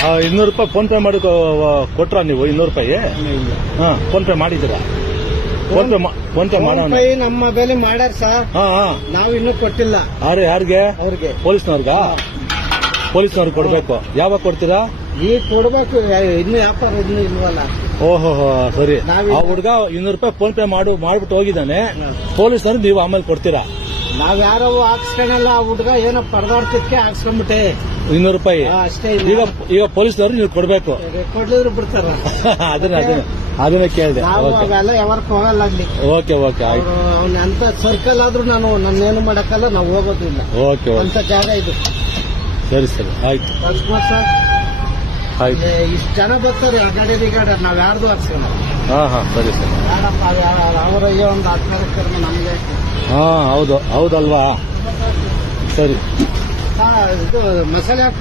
₹200 phone pay ಮಾಡಿ ಕೊಟ್ರ ನೀವು? ₹200 ಫೋನ್ ಪೇ ಮಾಡಿದ್ದೀರಾ? ಫೋನ್ ಪೇ ಮಾಡೋಣ. ನಮ್ಮ ಬೆಲೆ ಮಾಡ್ಯಾರ ಸರ್. ನಾವು ಇನ್ನೂ ಕೊಟ್ಟಿಲ್ಲ. ಯಾರಿಗೆ? ಅವ್ರಿಗೆ. ಪೊಲೀಸ್ನವ್ರಿಗ? ಪೊಲೀಸ್ನವ್ರಿಗೆ ಕೊಡ್ಬೇಕು. ಯಾವಾಗ ಕೊಡ್ತೀರಾ? ಈಗ ಕೊಡ್ಬೇಕು. ಇನ್ನು ವ್ಯಾಪಾರ ಇನ್ನೂ ಇಲ್ವಲ್ಲ. ಓಹೋ ಸರಿ. ಆ ಹುಡುಗ ₹200 ಫೋನ್ ಪೇ ಮಾಡ್ಬಿಟ್ಟು ಹೋಗಿದ್ದಾನೆ. ಪೊಲೀಸ್ನವ್ರಿಗೆ ನೀವು ಆಮೇಲೆ ಕೊಡ್ತೀರಾ? ನಾವ್ ಯಾರೋ ಹಾಕ್ಸ್ಕೊಳಲ್ಲ. ಆ ಹುಡುಗ ಏನೋ ಪರದಾಡ್ತಿದ್ಕೆ ಹಾಕ್ಸ್ಕೊಂಡ್ಬಿಟ್ಟೆ. ₹200 ಅಷ್ಟೇ. ಈಗ ಪೊಲೀಸ್ನವ್ರು ನೀವು ಕೊಡ್ಬೇಕು. ಕೊಡ್ಲಿದ್ರು ಬಿಡ್ತಾರ. ಅದನ್ನ ಕೇಳಿದೆ. ಅವೆಲ್ಲ ಯಾವರ್ಕ್ ಹೋಗಲ್ಲ ಅಲ್ಲಿ. ಓಕೆ ಆಯ್ತು. ಅವ್ನ ಅಂತ ಸರ್ಕಲ್ ಆದ್ರೂ ನನ್ನೇನು ಮಾಡಕ್ಕಲ್ಲ. ನಾವು ಹೋಗೋದಿಲ್ಲ. ಓಕೆ ಅಂತ ಜಾಗ ಇದು. ಸರಿ ಆಯ್ತು. ಆಯ್ತು. ಇಷ್ಟು ಜನ ಬರ್ತಾರೆ ಗಾಡಿ ನಾವ್ ಯಾರ್ದು ಹಾಕ್ಸೋಣ. ಸರಿ ಬೇಡಪ್ಪ. ಅವರಿಗೆ ಒಂದು 10 ನಮ್ಗೆ. ಹೌದಲ್ವಾ? ಸರಿ. ಇದು ಮಸಾಲೆ ಹಾಕಿ